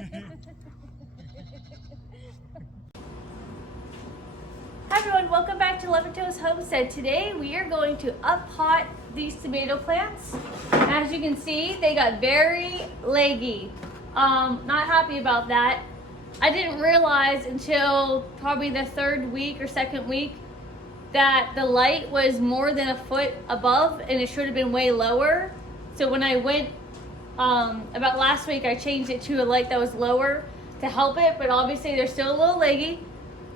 Hi everyone, welcome back to Levitos Homestead. Today we are going to up-pot these tomato plants. As you can see, they got very leggy. Not happy about that. I didn't realize until probably the third week or second week that the light was more than a foot above and it should have been way lower. So when I went about last week, I changed it to a light that was lower to help it, but obviously they're still a little leggy.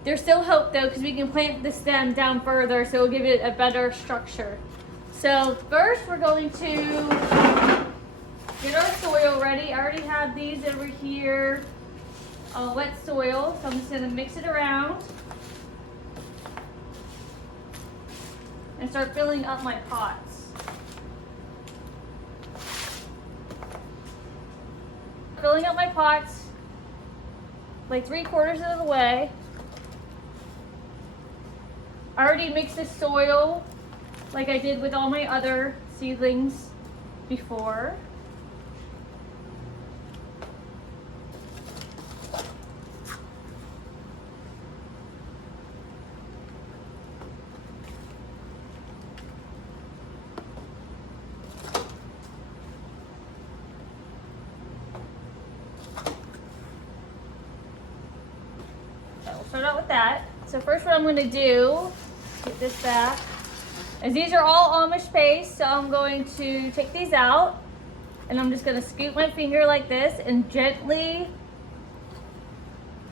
There's still hope though, because we can plant the stem down further, so it'll give it a better structure. So first we're going to get our soil ready. I already have these over here, wet soil, so I'm just gonna mix it around and start filling up my pots. Filling up my pots like 3/4 of the way. I already mixed the soil like I did with all my other seedlings before. So we'll start out with that. So first what I'm going to do, get this back, is these are all Amish paste, so I'm going to take these out and I'm just going to scoop my finger like this and gently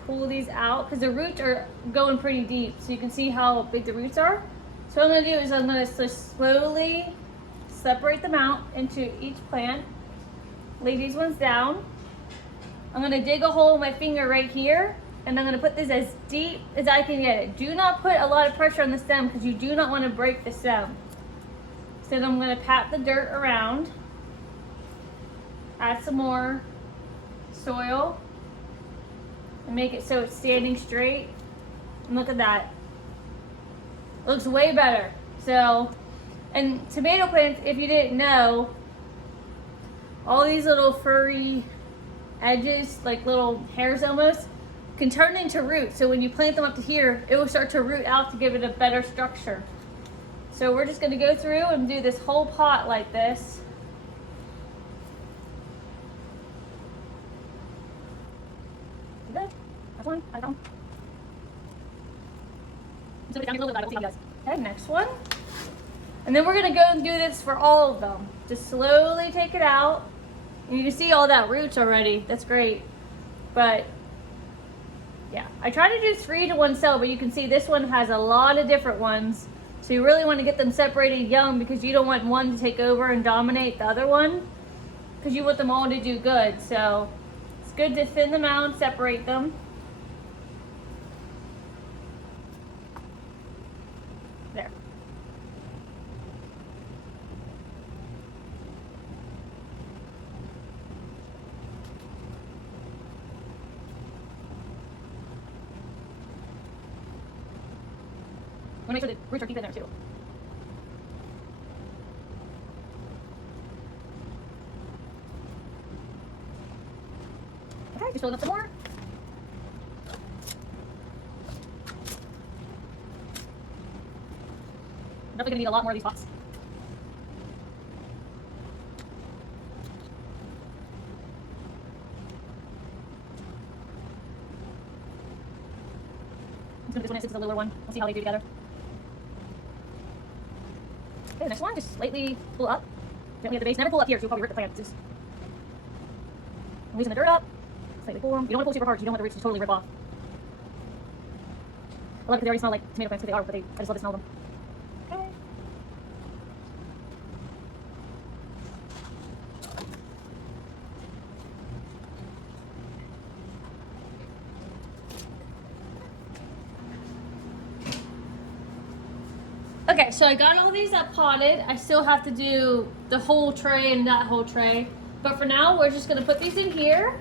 pull these out because the roots are going pretty deep, so you can see how big the roots are. So what I'm going to do is I'm going to slowly separate them out into each plant, lay these ones down. I'm going to dig a hole in my finger right here, and I'm going to put this as deep as I can get it. Do not put a lot of pressure on the stem because you do not want to break the stem. So then I'm going to pat the dirt around, add some more soil, and make it so it's standing straight. And look at that. It looks way better. So, and tomato plants, if you didn't know, all these little furry edges, like little hairs almost, can turn into roots. So when you plant them up to here, it will start to root out to give it a better structure. So we're just going to go through and do this whole pot like this. Good. That's one. I don't. Okay, next one. And then we're going to go and do this for all of them. Just slowly take it out. And you can see all that roots already. That's great. But yeah, I try to do 3 to 1 cell, but you can see this one has a lot of different ones. So you really want to get them separated young because you don't want one to take over and dominate the other one because you want them all to do good. So it's good to thin them out and separate them. There. I want to make sure the roots are deep in there too. Okay, just filling up some more. I'm definitely gonna need a lot more of these pots. I'm just gonna do this one since it's a littler one. We'll see how they do together. Okay, the next one, just slightly pull up. Gently at the base. Never pull up here, so you'll probably rip the plant. Just loosen the dirt up. Slightly pull them. You don't want to pull super hard, so you don't want the roots to totally rip off. I love it because they already smell like tomato plants because they are, but I just love to smell them. Okay. Okay, so I got all these up potted. I still have to do the whole tray and that whole tray. But for now, we're just gonna put these in here.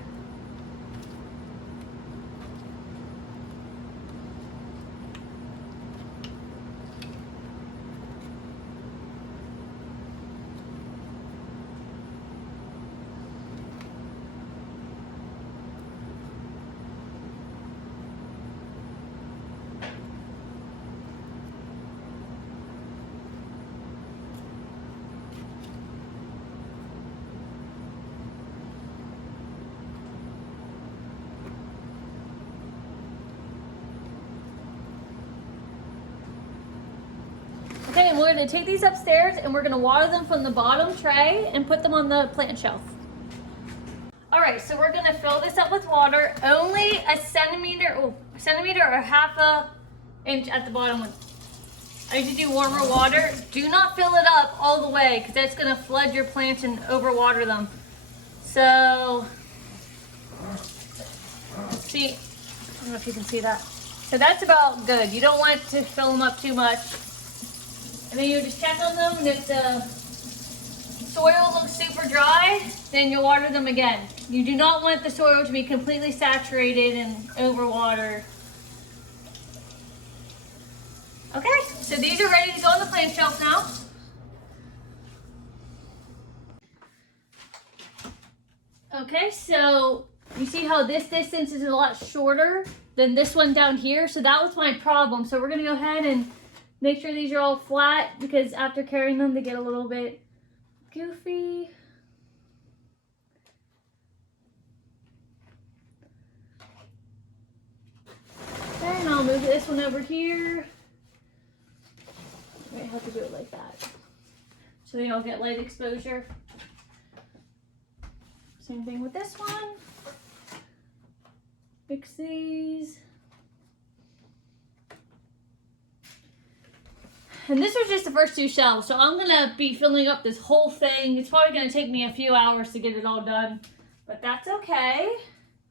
we're gonna take these upstairs and we're gonna water them from the bottom tray and put them on the plant shelf. All right, so we're gonna fill this up with water, only a centimeter or half a inch at the bottom. I usually do warmer water. Do not fill it up all the way because that's gonna flood your plants and overwater them. So, let's see, I don't know if you can see that. So that's about good. You don't want to fill them up too much. And then you just check on them, and if the soil looks super dry, then you'll water them again. You do not want the soil to be completely saturated and overwatered. Okay, so these are ready to go on the plant shelf now. Okay, so you see how this distance is a lot shorter than this one down here? So that was my problem. So we're gonna go ahead and make sure these are all flat because after carrying them, they get a little bit goofy. And I'll move this one over here. I might have to do it like that so they all get light exposure. Same thing with this one. Mix these. And this was just the first two shelves, so I'm gonna be filling up this whole thing. It's probably gonna take me a few hours to get it all done, but that's okay.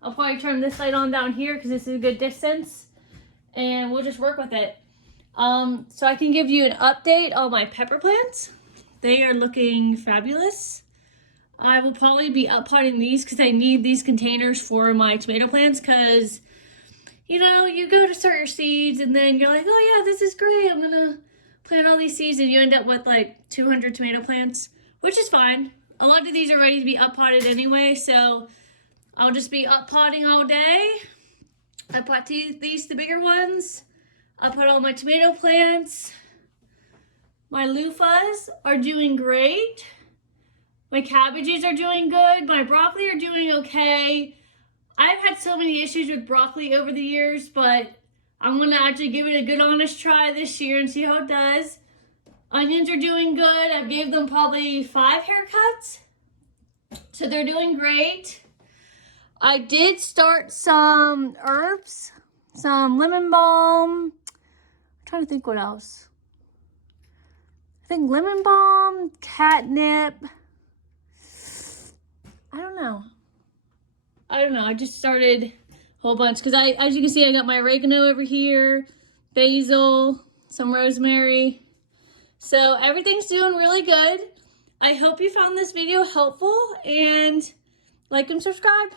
I'll probably turn this light on down here because this is a good distance, and we'll just work with it. So I can give you an update on my pepper plants. They are looking fabulous. I will probably be uppotting these because I need these containers for my tomato plants because, you know, you go to start your seeds and then you're like, oh yeah, this is great. I'm gonna plant all these seeds and you end up with like 200 tomato plants, which is fine. A lot of these are ready to be uppotted anyway, so I'll just be uppotting all day. I pot these, the bigger ones. I put all my tomato plants. My loofahs are doing great. My cabbages are doing good. My broccoli are doing okay. I've had so many issues with broccoli over the years, but I'm gonna actually give it a good honest try this year and see how it does. Onions are doing good. I gave them probably 5 haircuts. So they're doing great. I did start some herbs, some lemon balm. I'm trying to think what else. I think lemon balm, catnip. I don't know. I just started a whole bunch because as you can see, I got my oregano over here, basil, some rosemary. So everything's doing really good. I hope you found this video helpful and like and subscribe.